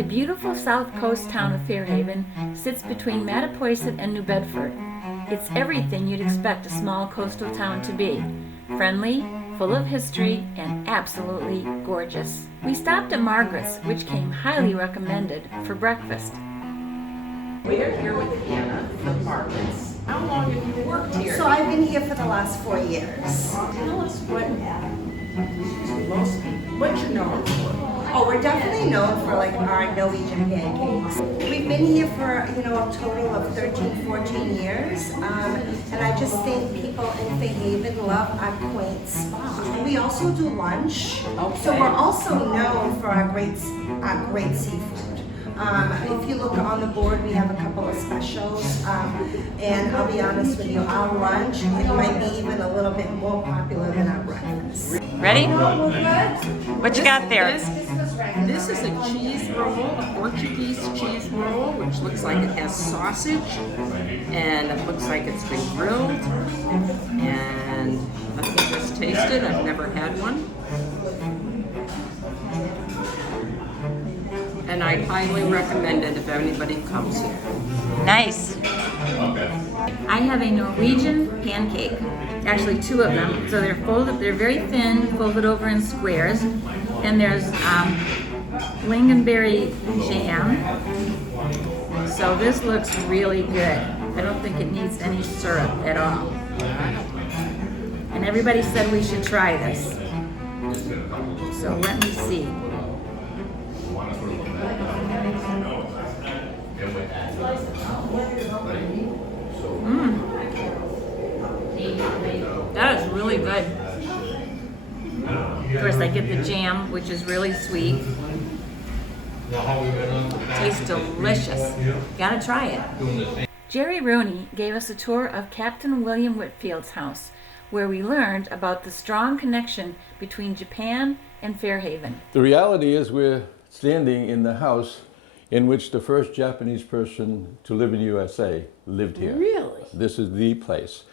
The beautiful south coast town of Fairhaven sits between Mattapoisett and New Bedford. It's everything you'd expect a small coastal town to be. Friendly, full of history, and absolutely gorgeous. We stopped at Margaret's, which came highly recommended, for breakfast. We're here with Anna from Margaret's. How long have you worked here? So I've been here for the last 4 years. Tell us what you're known for. Oh, we're definitely known for like our Norwegian pancakes. We've been here for, a total of 13, 14 years. And I just think people in Fairhaven love our quaint spot. We also do lunch. Okay. So we're also known for our great seafood. If you look on the board, we have a couple of specials. And I'll be honest with you, our lunch, it might be even a little bit more popular than our breakfast. Ready? What you got there? This is a cheese roll, a Portuguese cheese roll, which looks like it has sausage, and it looks like it's been grilled. And let me just taste it. I've never had one. And I'd highly recommend it if anybody comes here. Nice. I have a Norwegian pancake, actually 2 of them. So they're folded, they're very thin, folded over in squares. And there's lingonberry jam. So this looks really good. I don't think it needs any syrup at all. And everybody said we should try this. So let me see. That is really good. Of course, I get the jam, which is really sweet. Tastes delicious. Gotta try it. Jerry Rooney gave us a tour of Captain William Whitfield's house, where we learned about the strong connection between Japan and Fairhaven. The reality is we're standing in the house in which the first Japanese person to live in USA lived here. Really? This is the place.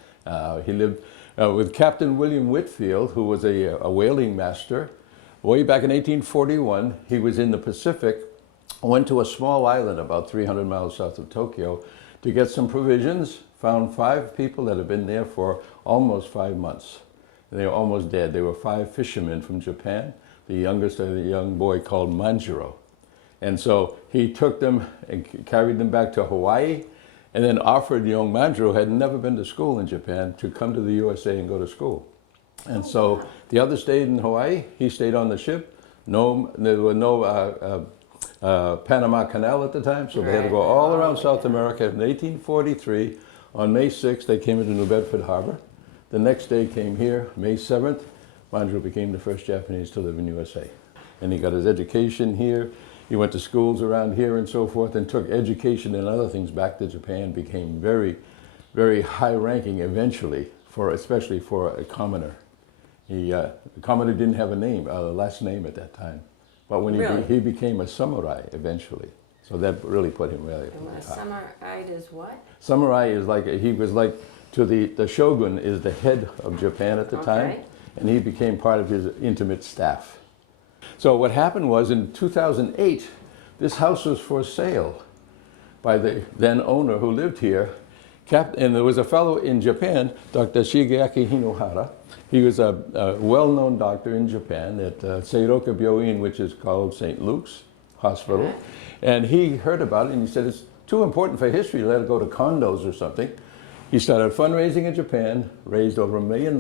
He lived with Captain William Whitfield, who was a whaling master. Way back in 1841, he was in the Pacific, went to a small island about 300 miles south of Tokyo to get some provisions, found 5 people that had been there for almost 5 months. They were almost dead. They were 5 fishermen from Japan. The youngest was a young boy called Manjiro. And so he took them and carried them back to Hawaii, and then offered young Manjiro, who had never been to school in Japan, to come to the USA and go to school. And so the others stayed in Hawaii. He stayed on the ship. There were no Panama Canal at the time, so they had to go all around South America. In 1843, on May 6th, they came into New Bedford Harbor. The next day came here, May 7th. Manjiro became the first Japanese to live in USA. And he got his education here. He went to schools around here and so forth, and took education and other things back to Japan, became very, very high ranking eventually, especially for a commoner. The commoner didn't have a name, a last name at that time. But when he became a samurai eventually. So that really put him really at the top. Samurai is what? Samurai is he was like, to the shogun is the head of Japan at the time, and he became part of his intimate staff. So what happened was in 2008, this house was for sale by the then owner who lived here. And there was a fellow in Japan, Dr. Shigeaki Hinohara. He was a well-known doctor in Japan at Seiroku Byoin, which is called St. Luke's Hospital. And he heard about it and he said, it's too important for history to let it go to condos or something. He started fundraising in Japan, raised over $1 million,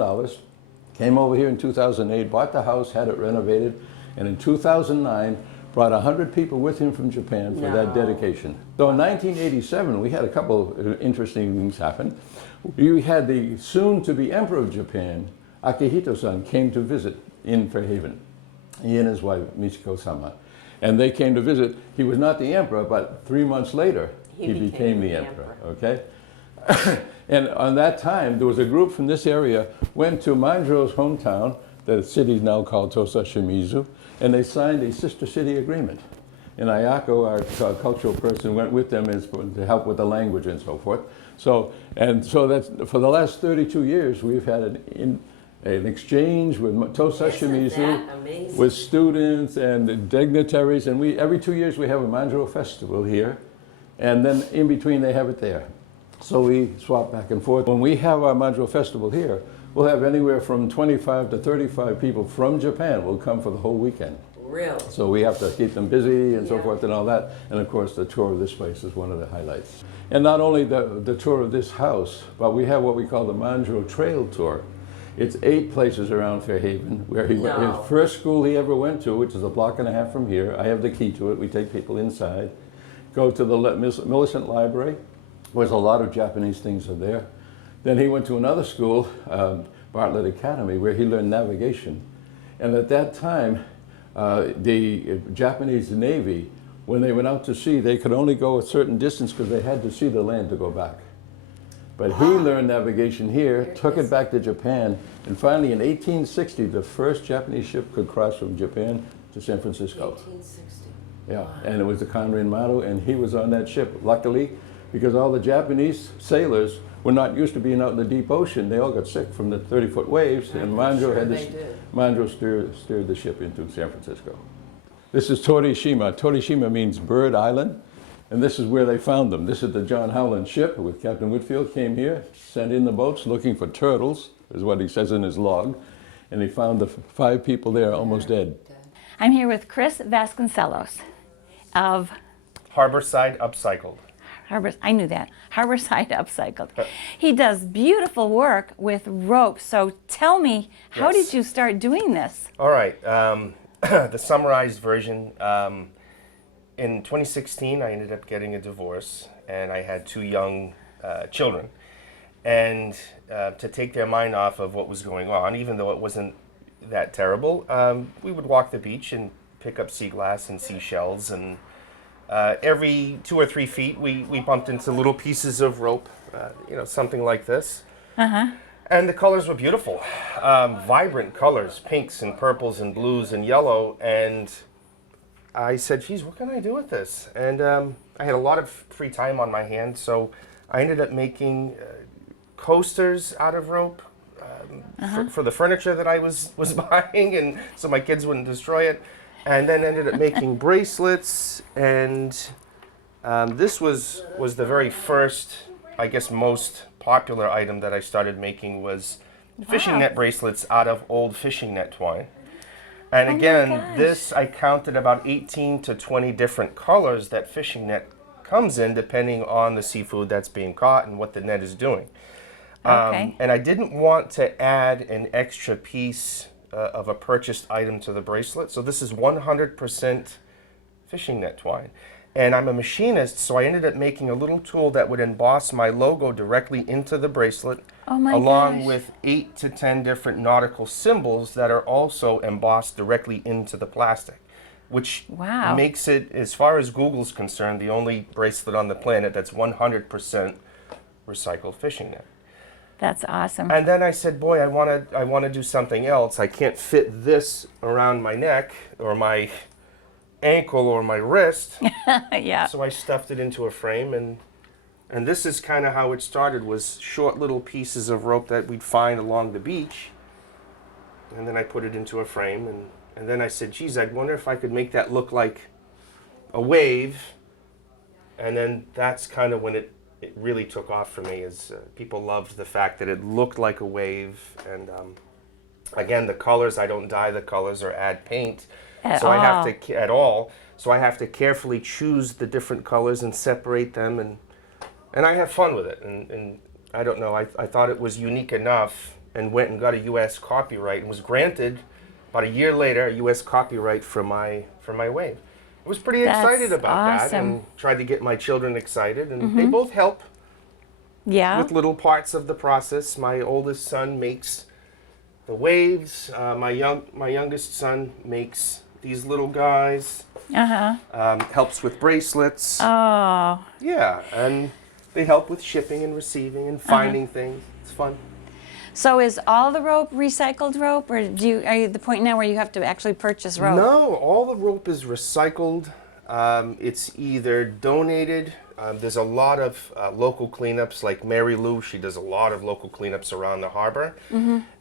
came over here in 2008, bought the house, had it renovated, and in 2009, brought 100 people with him from Japan for that dedication. So in 1987, we had a couple of interesting things happen. We had the soon-to-be Emperor of Japan, Akihito-san, came to visit in Fairhaven. He and his wife, Michiko-sama. And they came to visit. He was not the emperor, but 3 months later, he became the emperor. Okay? And on that time, there was a group from this area, went to Manjiro's hometown, the city is now called Tosa Shimizu, and they signed a sister city agreement. And Ayako, our cultural person, went with them to help with the language and so forth. So that's for the last 32 years, we've had an exchange with Tosa Isn't Shimizu, that amazing? with students and dignitaries, and every 2 years we have a Manjaro festival here, and then in between they have it there. So we swap back and forth. When we have our Manjaro festival here, we'll have anywhere from 25 to 35 people from Japan will come for the whole weekend. Really? So we have to keep them busy and so forth and all that. And of course, the tour of this place is one of the highlights. And not only the tour of this house, but we have what we call the Manjaro Trail Tour. It's 8 places around Fairhaven where he went. No. His first school he ever went to, which is a block and a half from here. I have the key to it. We take people inside. Go to the Millicent Library. There's a lot of Japanese things are there. Then he went to another school, Bartlett Academy, where he learned navigation. And at that time, the Japanese Navy, when they went out to sea, they could only go a certain distance because they had to see the land to go back. But he learned navigation here, took it back to Japan, and finally in 1860, the first Japanese ship could cross from Japan to San Francisco. 1860. Yeah, and it was the Conran Maru, and he was on that ship. Luckily, because all the Japanese sailors were not used to being out in the deep ocean, they all got sick from the 30-foot waves, and Manjaro steered the ship into San Francisco. This is Torishima. Torishima means bird island, and this is where they found them. This is the John Howland ship with Captain Whitfield came here, sent in the boats looking for turtles, is what he says in his log, and he found the 5 people there almost dead. I'm here with Chris Vasconcelos of Harborside Upcycled. I knew that. Harborside Upcycled. He does beautiful work with ropes. So tell me, how Yes. did you start doing this? All right, the summarized version. In 2016, I ended up getting a divorce, and I had 2 young children. And to take their mind off of what was going on, even though it wasn't that terrible, we would walk the beach and pick up sea glass and seashells, and every 2 or 3 feet, we bumped into little pieces of rope, something like this. And the colors were beautiful, vibrant colors, pinks and purples and blues and yellow. And I said, geez, what can I do with this? And I had a lot of free time on my hands, so I ended up making coasters out of rope for the furniture that I was buying, and so my kids wouldn't destroy it. And then ended up making bracelets, and this was the very first, I guess, most popular item that I started making was fishing net bracelets out of old fishing net twine. And again, this I counted about 18 to 20 different colors that fishing net comes in, depending on the seafood that's being caught and what the net is doing. And I didn't want to add an extra piece of a purchased item to the bracelet. So this is 100% fishing net twine. And I'm a machinist, so I ended up making a little tool that would emboss my logo directly into the bracelet, along with 8 to 10 different nautical symbols that are also embossed directly into the plastic, which makes it, as far as Google's concerned, the only bracelet on the planet that's 100% recycled fishing net. That's awesome. And then I said, boy, I want to do something else. I can't fit this around my neck or my ankle or my wrist. Yeah. So I stuffed it into a frame, and this is kind of how it started, was short little pieces of rope that we'd find along the beach. And then I put it into a frame, and then I said, geez, I wonder if I could make that look like a wave. And then that's kind of when it really took off for me, is people loved the fact that it looked like a wave. And again, the colors, I don't dye the colors or add paint. I have to carefully choose the different colors and separate them, and I have fun with it. And I don't know, I thought it was unique enough, and went and got a U.S. copyright, and was granted about a year later a U.S. copyright for my wave. I was pretty excited about that, and tried to get my children excited, and they both help with little parts of the process. My oldest son makes the waves. My youngest son makes these little guys. Helps with bracelets. Oh. Yeah, and they help with shipping and receiving and finding things. It's fun. So is all the rope recycled rope, or are you at the point now where you have to actually purchase rope? No, all the rope is recycled. It's either donated There's a lot of local cleanups, like Mary Lou. She does a lot of local cleanups around the harbor.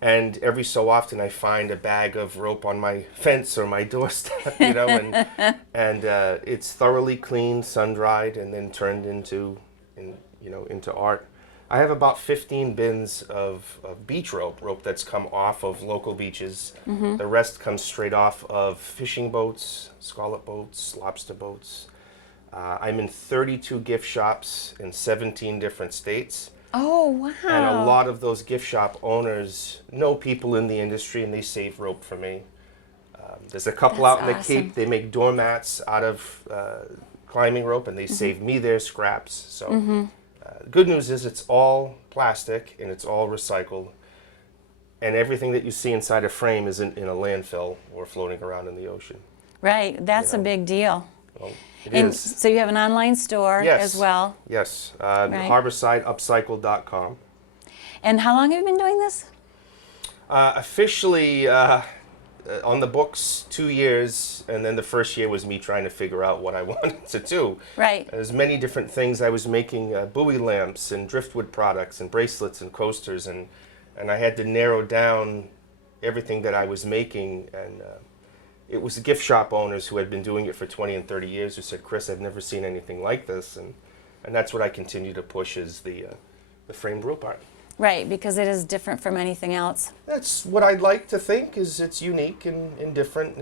And every so often I find a bag of rope on my fence or my doorstep, you know, and it's thoroughly cleaned, sun-dried, and then turned into art. I have about 15 bins of beach rope that's come off of local beaches. The rest comes straight off of fishing boats, scallop boats, lobster boats. I'm in 32 gift shops in 17 different states. Oh, wow. And a lot of those gift shop owners know people in the industry, and they save rope for me. There's a couple That's out in the awesome. Cape. They make doormats out of climbing rope, and they save me their scraps. So the good news is it's all plastic, and it's all recycled. And everything that you see inside a frame isn't in a landfill or floating around in the ocean. Right, that's a big deal. Well, it And is. so you have an online store Yes. as well. Yes, Right. Harborside Upcycled.com. And how long have you been doing this? Officially on the books 2 years, and then the first year was me trying to figure out what I wanted to do. Right. There's many different things. I was making buoy lamps and driftwood products and bracelets and coasters, and I had to narrow down everything that I was making. And it was the gift shop owners who had been doing it for 20 and 30 years who said, "Chris, I've never seen anything like this," and that's what I continue to push is the framed rope art. Right, because it is different from anything else. That's what I'd like to think, is it's unique and different,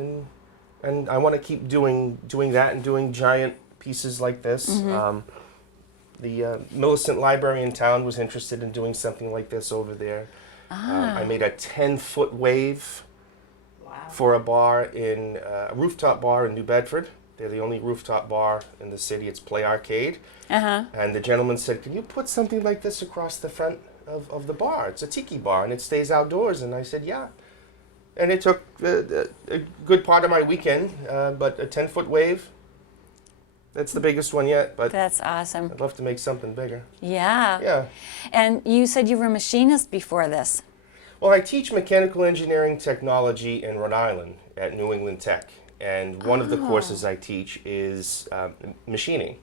and I want to keep doing that and doing giant pieces like this. The Millicent Library in town was interested in doing something like this over there. I made a 10-foot wave for a bar a rooftop bar in New Bedford. They're the only rooftop bar in the city. It's Play Arcade. And the gentleman said, "Can you put something like this across the front of the bar? It's a tiki bar and it stays outdoors." And I said, "Yeah." And it took a good part of my weekend, but a 10-foot wave, that's the biggest one yet, but That's awesome. I'd love to make something bigger. Yeah. Yeah. And you said you were a machinist before this. Well, I teach mechanical engineering technology in Rhode Island at New England Tech, and one of the courses I teach is machining.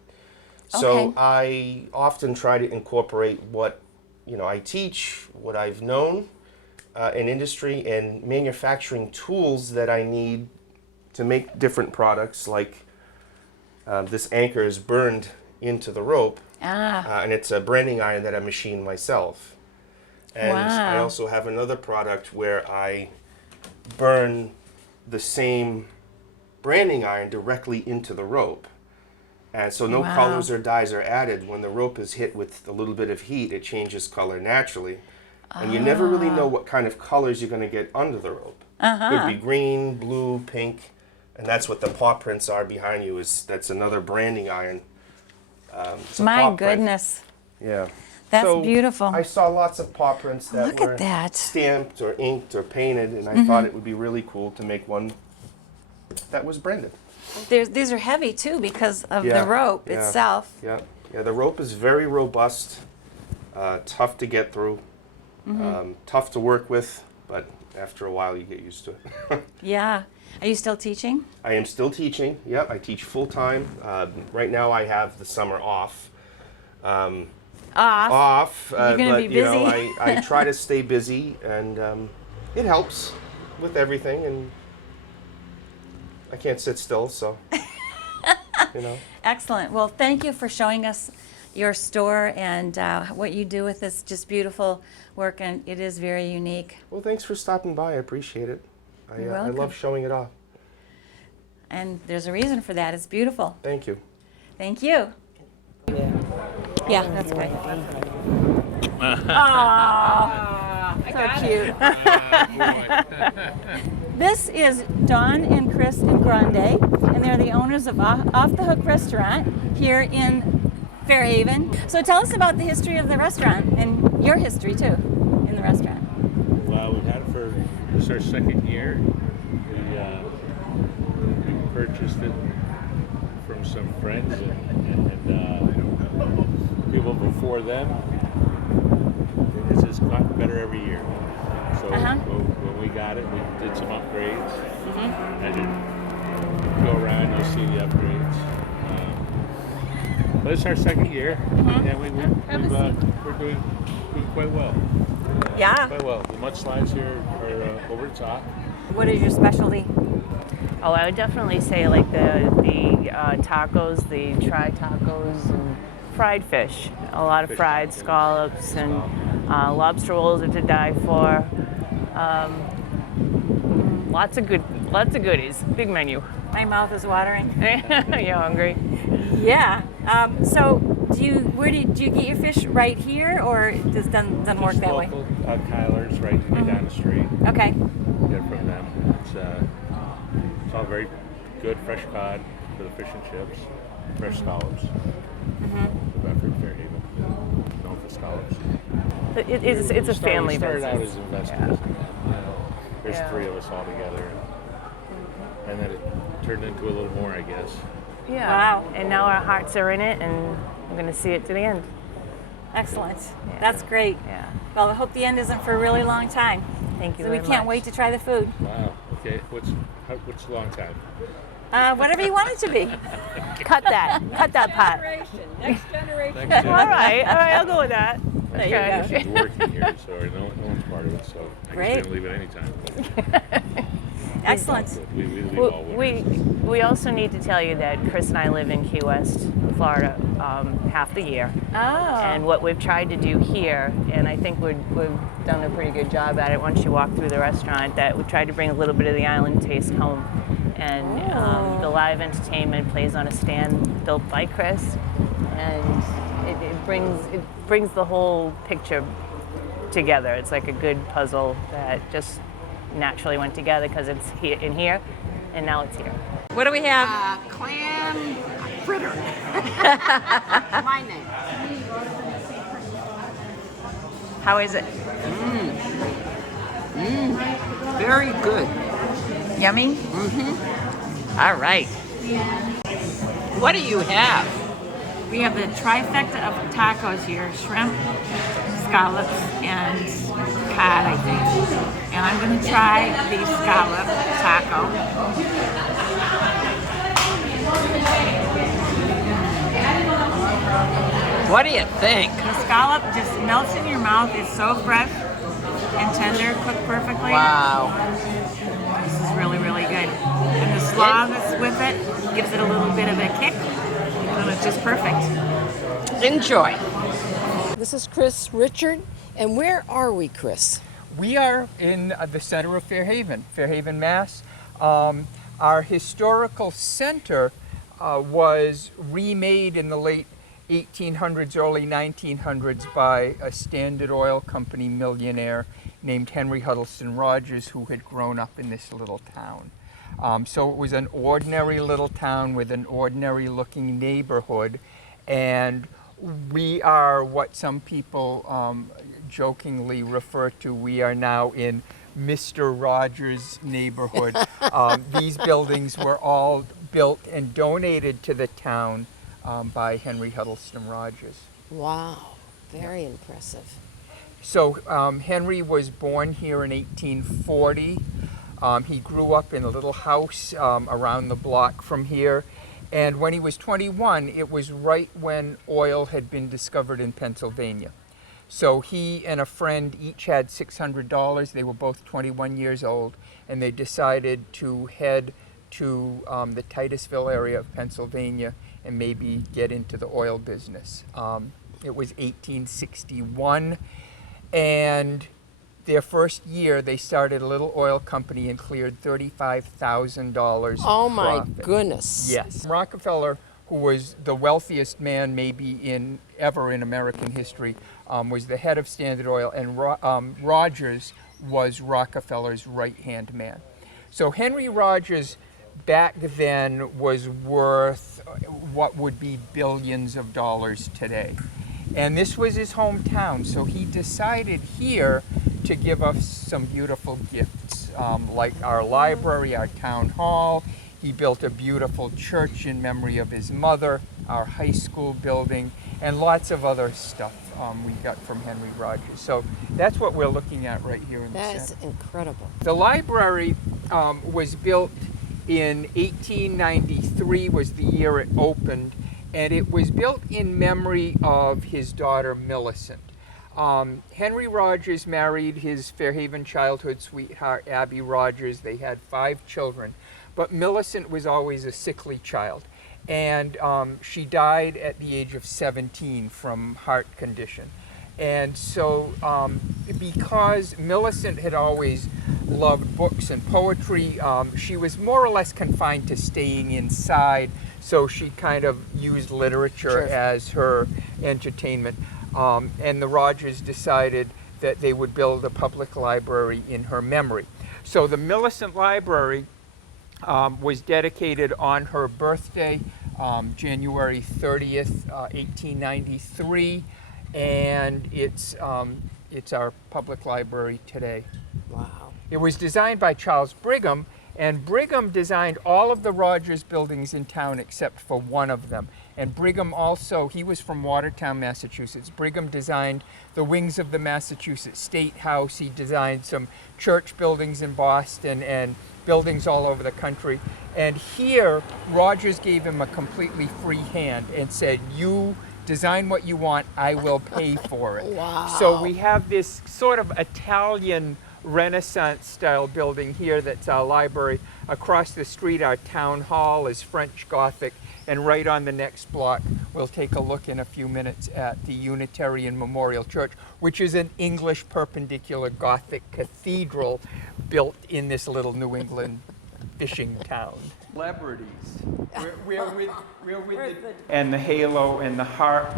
So Okay. I often try to incorporate what I teach, what I've known in industry, and manufacturing tools that I need to make different products. Like this anchor is burned into the rope, and it's a branding iron that I machine myself. And I Wow. also have another product where I burn the same branding iron directly into the rope. And so no Wow. colors or dyes are added. When the rope is hit with a little bit of heat, it changes color naturally. And you never really know what kind of colors you're going to get under the rope. Could be green, blue, pink, and that's what the paw prints are behind you. That's another branding iron. It's a My paw print. goodness. Yeah. That's So beautiful. I saw lots of paw prints that Look were at that. stamped or inked or painted, and I thought it would be really cool to make one that was branded. These are heavy too because of Yeah, the rope yeah. itself. Yeah, the rope is very robust, tough to get through, tough to work with, but after a while you get used to it. Yeah. Are you still teaching? I am still teaching. Yep, I teach full time. Right now I have the summer off. Off, You're gonna but be you know, busy. I try to stay busy, and it helps with everything. And I can't sit still, so you know. Excellent. Well, thank you for showing us your store and what you do with this just beautiful work, and it is very unique. Well, thanks for stopping by. I appreciate it. You're I welcome. love showing it off. And there's a reason for that. It's beautiful. Thank you. Thank you. Yeah, that's great. So cute. This is Dawn and Chris and Grande, and they're the owners of Off the Hook Restaurant here in Fairhaven. So tell us about the history of the restaurant and your history too in the restaurant. Well, we've had it for this is our second year. We purchased it from some friends and people before them. It's just gotten better every year. So when we got it, we did some upgrades. As you go around, you'll see the upgrades. But it's our second year, and we're doing quite well. Yeah. Quite well. The mudslides here are over the top. What is your specialty? Oh, I would definitely say like the tacos, the tri-tacos, and fried fish. A lot of Fish fried tacos. scallops and lobster rolls are to die for. Lots of goodies. Big menu. My mouth is watering. You hungry? Yeah. So, do you get your fish right here, or does doesn't work that way? Local Kyler's right down the street. Okay. Get it from them. It's all very good fresh cod for the fish and chips, fresh scallops. Bedford, Fairhaven, known for scallops. It's a family We started out business. as investors. There's Yeah. 3 of us all together, and then it turned into a little more, I guess. Yeah. Wow. And now our hearts are in it, and we're going to see it to the end. Excellent. That's great. Yeah. Well, I hope the end isn't for a really long time. Thank you So we very can't much. wait to try the food. Wow. Okay. What's a long time? Whatever you want it to be. Cut that part. Next All right, I'll go with that. There you Okay. go. She's working here, so no one's part of it. So I Great. can leave at any time. Excellent. We leave all winners. We also need to tell you that Chris and I live in Key West, Florida, half the year. Oh. And what we've tried to do here, and I think we've done a pretty good job at it once you walk through the restaurant, that we've tried to bring a little bit of the island taste home. And the live entertainment plays on a stand built by Chris, and it brings the whole picture together. It's like a good puzzle that just naturally went together because it's here, and now it's here. What do we have? Clam fritter. My name. How is it? Very good. Yummy? All right. What do you have? We have the trifecta of tacos here: shrimp, scallops, and cod, I think. And I'm going to try the scallop taco. What do you think? The scallop just melts in your mouth. It's so fresh and tender, cooked perfectly. Wow. This is really, really good. And the slaw that's with it gives it a little bit of a kick. And it's just perfect. Enjoy. This is Chris Richard, and where are we, Chris? We are in the center of Fairhaven, Mass. Our historical center was remade in the late 1800s, early 1900s by a Standard Oil Company millionaire named Henry Huddleston Rogers, who had grown up in this little town. So it was an ordinary little town with an ordinary looking neighborhood, and we are what some people jokingly refer to, we are now in Mr. Rogers' neighborhood. These buildings were all built and donated to the town by Henry Huddleston Rogers. Wow, very impressive. So Henry was born here in 1840. He grew up in a little house around the block from here. And when he was 21, it was right when oil had been discovered in Pennsylvania. So he and a friend each had $600. They were both 21 years old, and they decided to head to the Titusville area of Pennsylvania and maybe get into the oil business. It was 1861, and their first year they started a little oil company and cleared $35,000. Oh my profit. goodness. Yes. Rockefeller, who was the wealthiest man maybe ever in American history, was the head of Standard Oil, and Rogers was Rockefeller's right-hand man. So Henry Rogers back then was worth what would be billions of dollars today. And this was his hometown, so he decided here to give us some beautiful gifts, like our library, our town hall. He built a beautiful church in memory of his mother, our high school building, and lots of other stuff we got from Henry Rogers. So that's what we're looking at right here in the That is center. incredible. The library was built in 1893 was the year it opened, and it was built in memory of his daughter Millicent. Henry Rogers married his Fairhaven childhood sweetheart, Abby Rogers. They had 5 children, but Millicent was always a sickly child, and she died at the age of 17 from heart condition. And so because Millicent had always loved books and poetry, she was more or less confined to staying inside, so she kind of used literature as her entertainment. And the Rogers decided that they would build a public library in her memory. So the Millicent Library was dedicated on her birthday, January 30th, 1893, and it's our public library today. Wow. It was designed by Charles Brigham, and Brigham designed all of the Rogers buildings in town except for one of them. And Brigham also, he was from Watertown, Massachusetts. Brigham designed the wings of the Massachusetts State House. He designed some church buildings in Boston and buildings all over the country. And here, Rogers gave him a completely free hand and said, you design what you want, I will pay for it. Wow. So we have this sort of Italian Renaissance style building here that's our library. Across the street, our town hall is French Gothic, and right on the next block, we'll take a look in a few minutes at the Unitarian Memorial Church, which is an English perpendicular Gothic cathedral built in this little New England fishing town. Celebrities. We're with and the halo and the harp.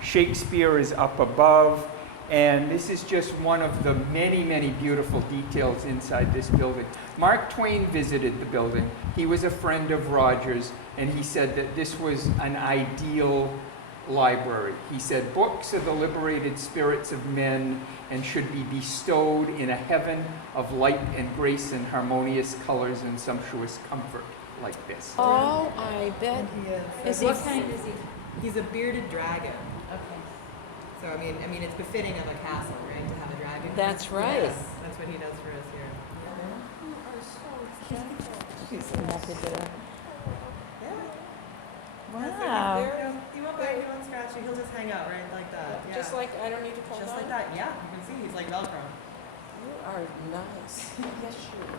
Shakespeare is up above. And this is just one of the many, many beautiful details inside this building. Mark Twain visited the building. He was a friend of Rogers, and he said that this was an ideal library. He said, books are the liberated spirits of men and should be bestowed in a heaven of light and grace and harmonious colors and sumptuous comfort like this. Oh, I bet. He is. What kind is he? He's a bearded dragon. Okay. So I mean, it's befitting of a castle, right, to have a dragon. That's right. Yes, that's what he does for us here. Wow. He won't bite, he won't scratch you, he'll just hang out right like that. Yeah. Just like, I don't need to pull Just it like on? that, yeah. You can see he's like Velcro. You are nice. Yes, you are.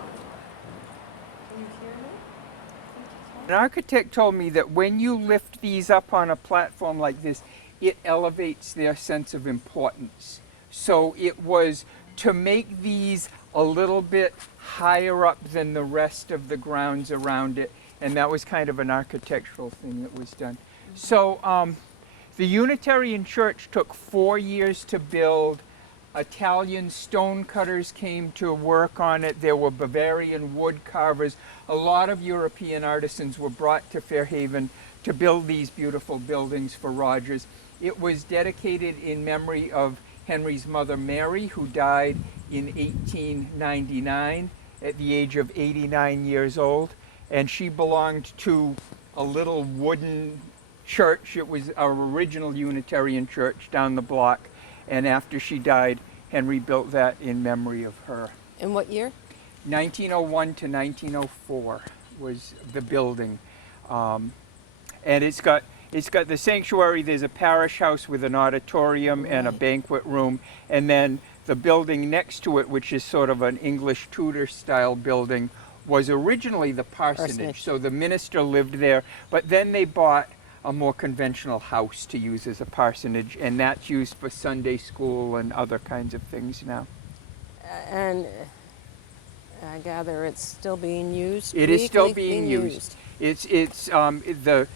Can you hear me? An architect told me that when you lift these up on a platform like this, it elevates their sense of importance. So it was to make these a little bit higher up than the rest of the grounds around it, and that was kind of an architectural thing that was done. So the Unitarian Church took 4 years to build. Italian stonecutters came to work on it. There were Bavarian wood carvers. A lot of European artisans were brought to Fairhaven to build these beautiful buildings for Rogers. It was dedicated in memory of Henry's mother Mary, who died in 1899 at the age of 89 years old. And she belonged to a little wooden church. It was our original Unitarian church down the block. And after she died, Henry built that in memory of her. In what year? 1901 to 1904 was the building. And it's got the sanctuary. There's a parish house with an auditorium and a banquet room. And then the building next to it, which is sort of an English Tudor style building, was originally the parsonage. So the minister lived there, but then they bought a more conventional house to use as a parsonage, and that's used for Sunday school and other kinds of things now. And I gather it's still being used? It is still being used. It's the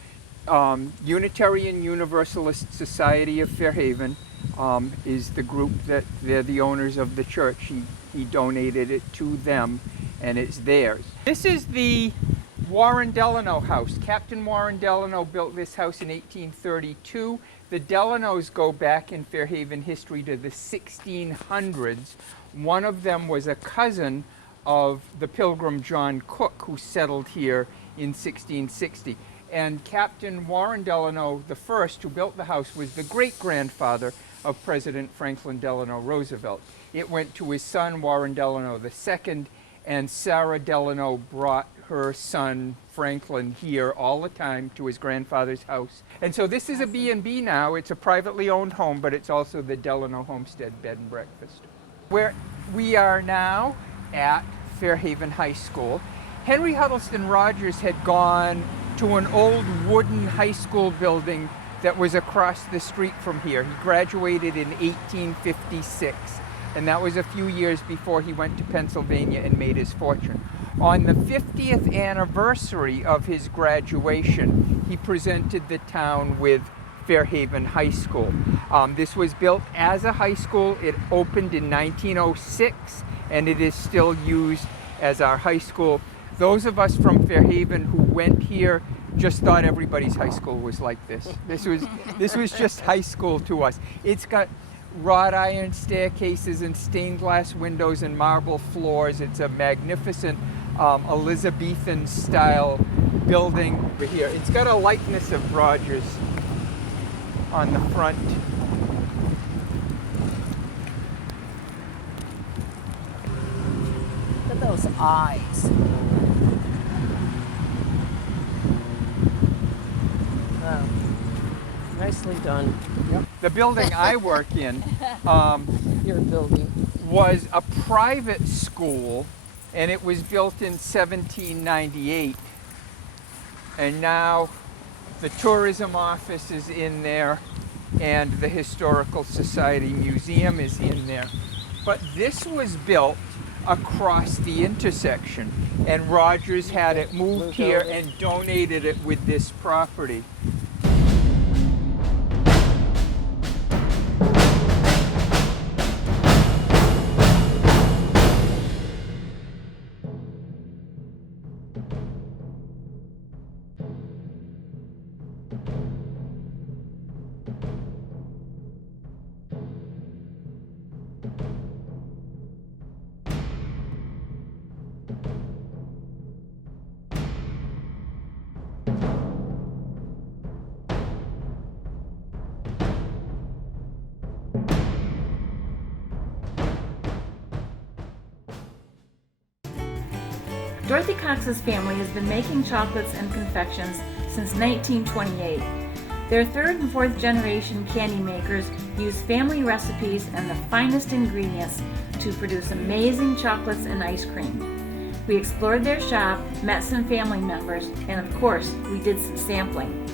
Unitarian Universalist Society of Fairhaven is the group that they're the owners of the church. He donated it to them, and it's theirs. This is the Warren Delano house. Captain Warren Delano built this house in 1832. The Delanos go back in Fairhaven history to the 1600s. One of them was a cousin of the Pilgrim John Cook, who settled here in 1660. And Captain Warren Delano I, who built the house, was the great-grandfather of President Franklin Delano Roosevelt. It went to his son, Warren Delano II, and Sarah Delano brought her son Franklin here all the time to his grandfather's house. And so this is a B&B now. It's a privately owned home, but it's also the Delano Homestead Bed and Breakfast. Where we are now at Fairhaven High School. Henry Huddleston Rogers had gone to an old wooden high school building that was across the street from here. He graduated in 1856, and that was a few years before he went to Pennsylvania and made his fortune. On the 50th anniversary of his graduation, he presented the town with Fairhaven High School. This was built as a high school. It opened in 1906, and it is still used as our high school. Those of us from Fairhaven who went here just thought everybody's high school was like this. This was just high school to us. It's got wrought iron staircases and stained glass windows and marble floors. It's a magnificent Elizabethan style building over here. It's got a likeness of Rogers on the front. Look at those eyes. Wow. Nicely done. Yep. The building I work in Your building. was a private school, and it was built in 1798. And now the tourism office is in there, and the Historical Society Museum is in there. But this was built across the intersection, and Rogers had it moved here and donated it with this property. Dorothy Cox's family has been making chocolates and confections since 1928. Their third and fourth generation candy makers use family recipes and the finest ingredients to produce amazing chocolates and ice cream. We explored their shop, met some family members, and of course, we did some sampling.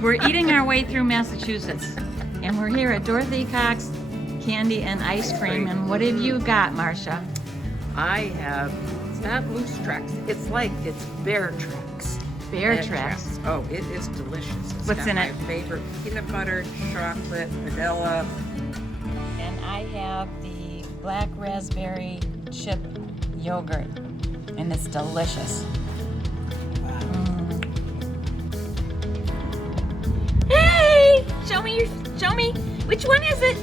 We're eating our way through Massachusetts, and we're here at Dorothy Cox Candy and Ice Cream. And what have you got, Marcia? I have, it's not moose tracks, it's bear tracks. Bear tracks. Oh, it is delicious. It's What's got in my it? favorite peanut butter, chocolate, vanilla. And I have the black raspberry chip yogurt, and it's delicious. Hey! Show me. Which one is it?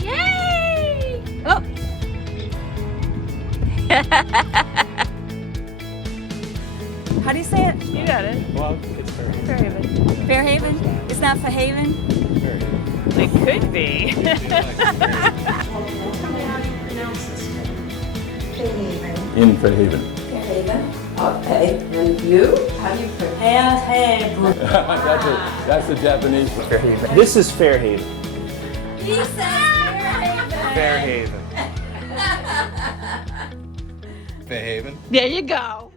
Yay! Oh. How do you say it? You got it. Well, it's Fairhaven. Fairhaven. Fairhaven? It's not Fairhaven? Fairhaven. It could be. Fairhaven. In Fairhaven. Fairhaven. Okay. And you? How do you pronounce Fairhaven? That's the Japanese. Fairhaven. This is Fairhaven. He says Fairhaven. Fairhaven. Fairhaven. There you go.